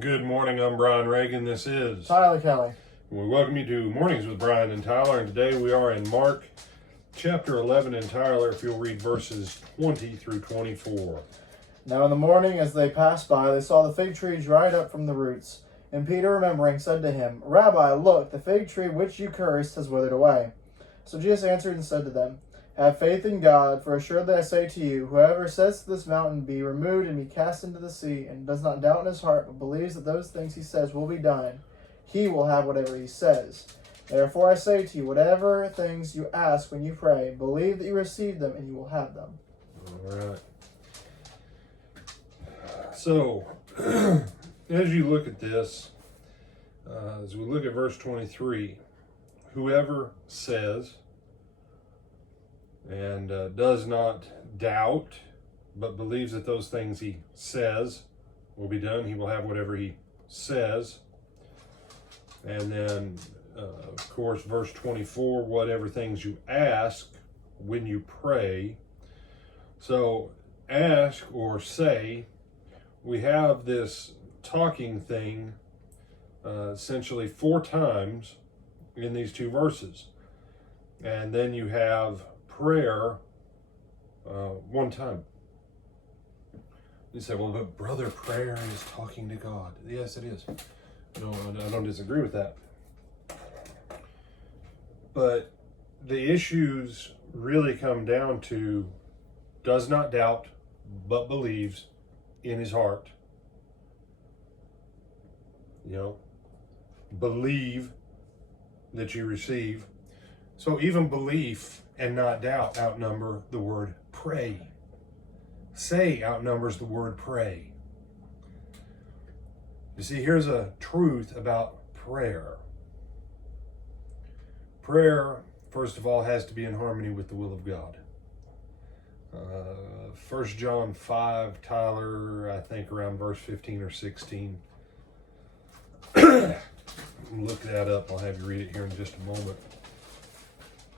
Good morning, I'm Brian Reagan. This is Tyler Kelly. We welcome you to Mornings with Brian and Tyler, and today we are in Mark chapter 11. And Tyler, if you'll read verses 20 through 24. Now in the morning, as they passed by, they saw the fig tree dried up from the roots. And Peter, remembering, said to him, Rabbi, look, the fig tree which you cursed has withered away. So Jesus answered and said to them, Have faith in God, for assuredly I say to you, whoever says to this mountain, Be removed and be cast into the sea, and does not doubt in his heart, but believes that those things he says will be done, he will have whatever he says. Therefore I say to you, whatever things you ask when you pray, believe that you receive them, and you will have them. All right. So, as you look at this, as we look at verse 23, whoever says and does not doubt, but believes that those things he says will be done, he will have whatever he says. And then, of course, verse 24, whatever things you ask when you pray. So, ask or say, we have this talking thing essentially 4 times in these 2 verses. And then you have prayer 1 time. You say, well, but brother, prayer is talking to God. Yes, it is. No, I don't disagree with that. But the issues really come down to does not doubt, but believes in his heart. Believe that you receive. So even belief and not doubt outnumber the word pray. Say outnumbers the word pray. You see, here's a truth about prayer. Prayer, first of all, has to be in harmony with the will of God. 1 John 5, Tyler, I think around verse 15 or 16. Look that up. I'll have you read it here in just a moment.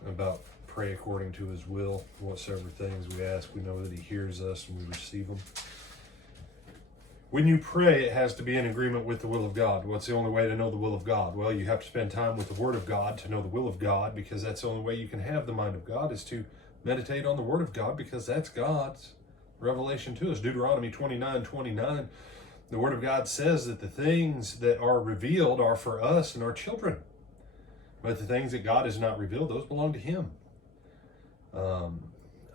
About pray according to his will. Whatsoever things we ask, we know that he hears us and we receive them. When you pray, it has to be in agreement with the will of God. What's the only way to know the will of God? Well, you have to spend time with the Word of God to know the will of God, because that's the only way you can have the mind of God, is to meditate on the Word of God, because that's God's revelation to us. Deuteronomy 29:29, the Word of God says that the things that are revealed are for us and our children. But the things that God has not revealed, those belong to him.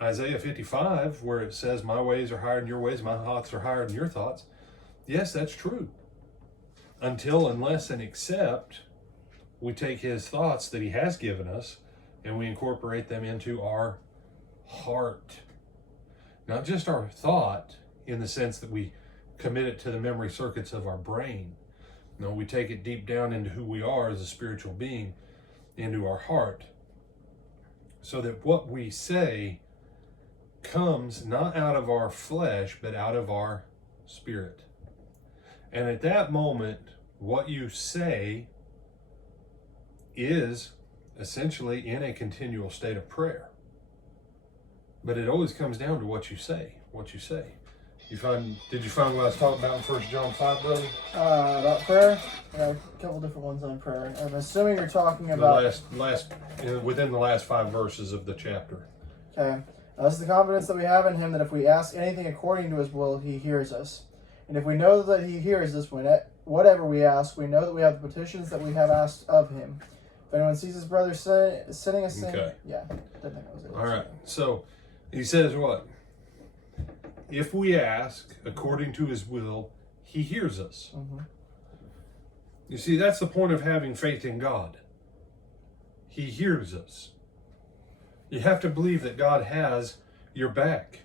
Isaiah 55, where it says, my ways are higher than your ways, my thoughts are higher than your thoughts. Yes, that's true. Unless and except we take his thoughts that he has given us and we incorporate them into our heart. Not just our thought in the sense that we commit it to the memory circuits of our brain. No, we take it deep down into who we are as a spiritual being, into our heart, so that what we say comes not out of our flesh, but out of our spirit. And at that moment, what you say is essentially in a continual state of prayer. But it always comes down to what you say. Did you find what I was talking about in 1 John 5, brother? About prayer? Yeah, a couple different ones on prayer. I'm assuming you're talking about within the last 5 verses of the chapter. Okay. This is the confidence that we have in him, that if we ask anything according to his will, he hears us. And if we know that he hears us, whatever we ask, we know that we have the petitions that we have asked of him. If anyone sees his brother sinning a sin, okay. Yeah, I didn't think that was it. All right. So he says what? If we ask according to his will, he hears us. Mm-hmm. You see, that's the point of having faith in God. He hears us. You have to believe that God has your back.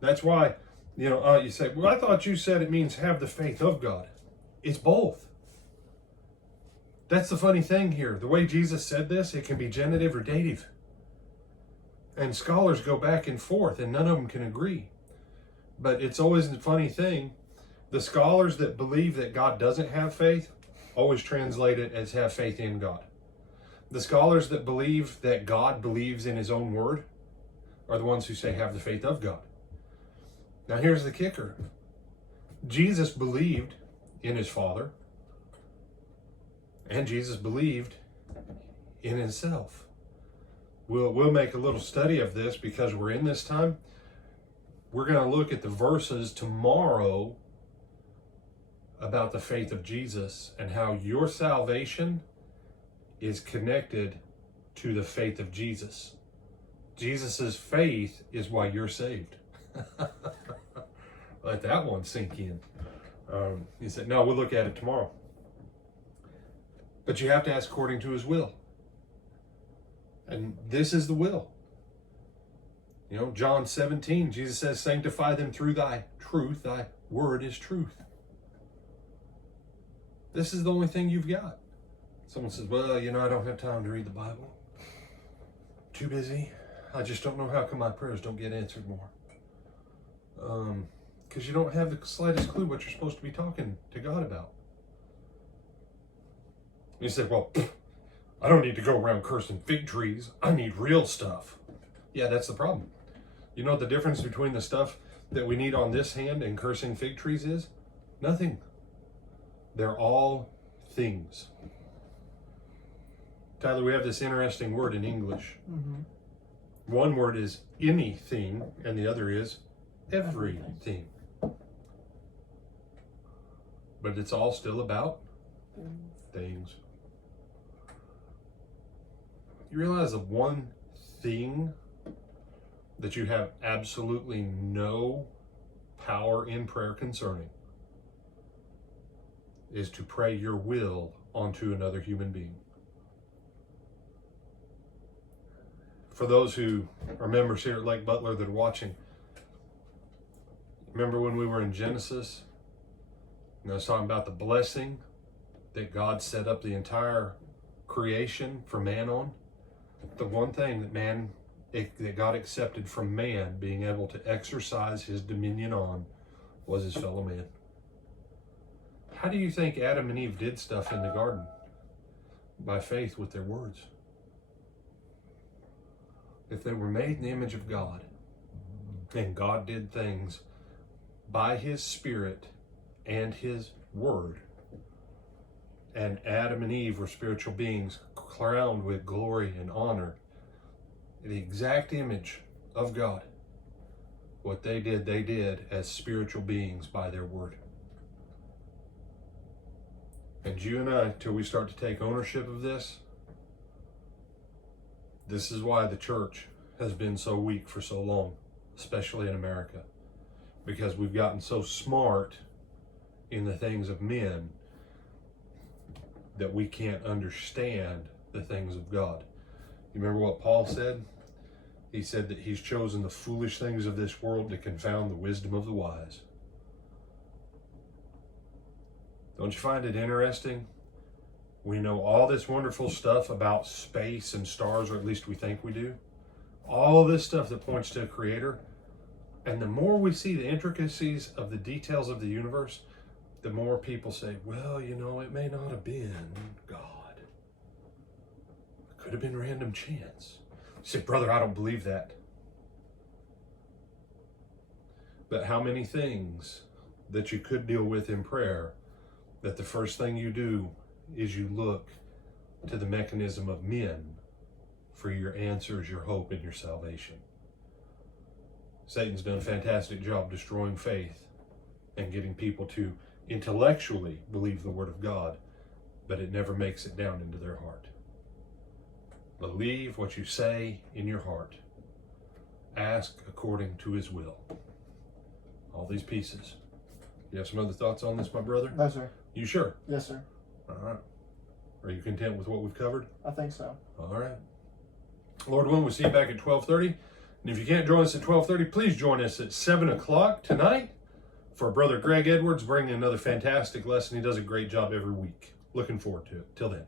That's why, you say, well, I thought you said it means have the faith of God. It's both. That's the funny thing here. The way Jesus said this, it can be genitive or dative. And scholars go back and forth, and none of them can agree. But it's always a funny thing. The scholars that believe that God doesn't have faith always translate it as have faith in God. The scholars that believe that God believes in his own word are the ones who say have the faith of God. Now here's the kicker. Jesus believed in his Father, and Jesus believed in himself. We'll make a little study of this because we're in this time. We're going to look at the verses tomorrow about the faith of Jesus and how your salvation is connected to the faith of Jesus. Jesus's faith is why you're saved. Let that one sink in. He said, no, we'll look at it tomorrow. But you have to ask according to his will. And this is the will. You know, John 17, Jesus says, sanctify them through thy truth. Thy word is truth. This is the only thing you've got. Someone says, well, you know, I don't have time to read the Bible. Too busy. I just don't know how come my prayers don't get answered more. Because you don't have the slightest clue what you're supposed to be talking to God about. You say, well, I don't need to go around cursing fig trees. I need real stuff. Yeah, that's the problem. You know what the difference between the stuff that we need on this hand and cursing fig trees is? Nothing. They're all things. Tyler, we have this interesting word in English. Mm-hmm. One word is anything, and the other is everything. But it's all still about things. You realize the one thing that you have absolutely no power in prayer concerning is to pray your will onto another human being. For those who are members here at Lake Butler that are watching, remember when we were in Genesis, and I was talking about the blessing that God set up the entire creation for man on? The one thing that God accepted from man being able to exercise his dominion on was his fellow man. How do you think Adam and Eve did stuff in the garden? By faith with their words. If they were made in the image of God, and God did things by his Spirit and his word, and Adam and Eve were spiritual beings crowned with glory and honor, the exact image of God. What they did as spiritual beings by their word. And you and I, till we start to take ownership of this, this is why the church has been so weak for so long, especially in America, because we've gotten so smart in the things of men that we can't understand the things of God. You remember what Paul said? He said that he's chosen the foolish things of this world to confound the wisdom of the wise. Don't you find it interesting? We know all this wonderful stuff about space and stars, or at least we think we do. All this stuff that points to a creator. And the more we see the intricacies of the details of the universe, the more people say, well, you know, it may not have been God. It could have been random chance. You say, brother, I don't believe that. But how many things that you could deal with in prayer, that the first thing you do is you look to the mechanism of men for your answers, your hope, and your salvation. Satan's done a fantastic job destroying faith and getting people to intellectually believe the word of God, but it never makes it down into their heart. Believe what you say in your heart. Ask according to his will. All these pieces. You have some other thoughts on this, my brother? No, sir. You sure? Yes, sir. All right. Are you content with what we've covered? I think so. All right. Lord willing, we'll see you back at 12:30. And if you can't join us at 12:30, please join us at 7 o'clock tonight for Brother Greg Edwards bringing another fantastic lesson. He does a great job every week. Looking forward to it. Till then.